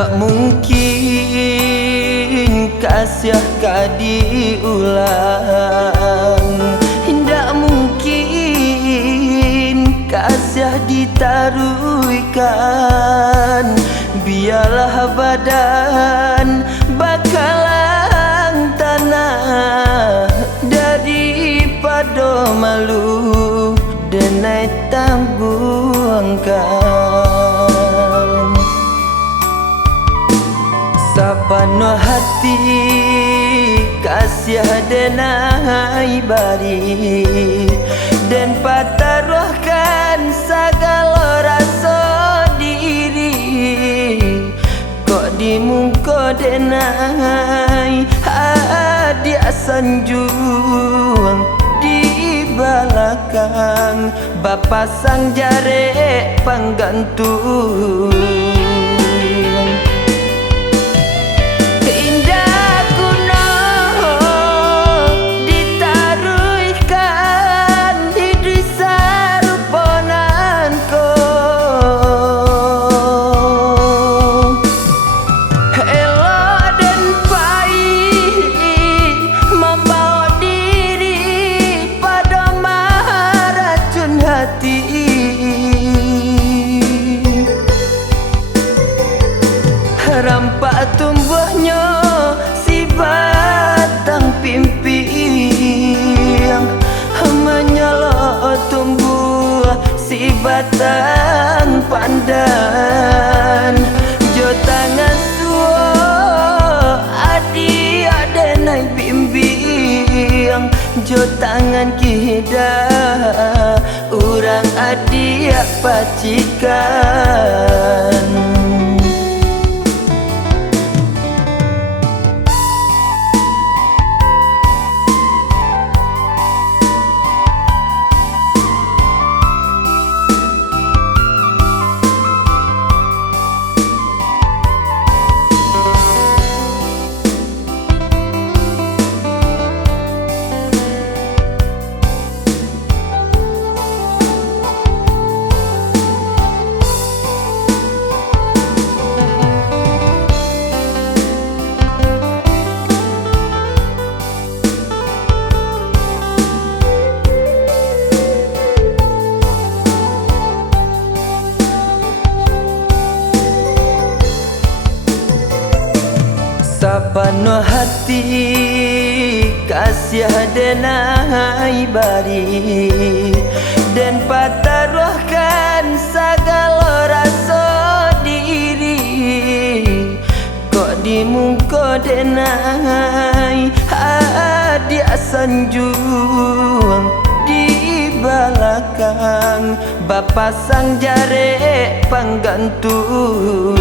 Hendak mungkin kasih diulang, hendak mungkin kasih ditaruhkan. Biarlah badan bakalan tanah daripada malu denai tangguangkan. Sapano hati kasih denai bari dan pataruhkan segala rasa diri. Kok di muka denai hadiah sanjung di belakang bapa sang jare penggantung. Rampak tumbuhnya si batang pimping, menyala tumbuh si batang pandan. Jo tangan suo adi ada naik bimbing, jo tangan kida urang adi pacikan. Sapano hati kasih denai bari dan pataruhkan segala rasa diri. Kok di muka denai hadiah sanjung di belakang bapa sang jare penggantung.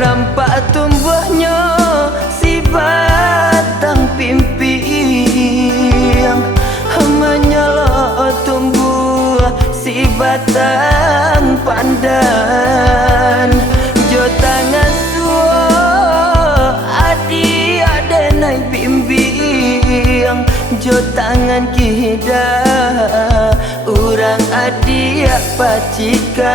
Rampak tumbuhnya si batang pimping, menyala tumbuh si batang pandan. Jo tangan suo adi ada naik bimbing, jo tangan kida urang adi pacikan.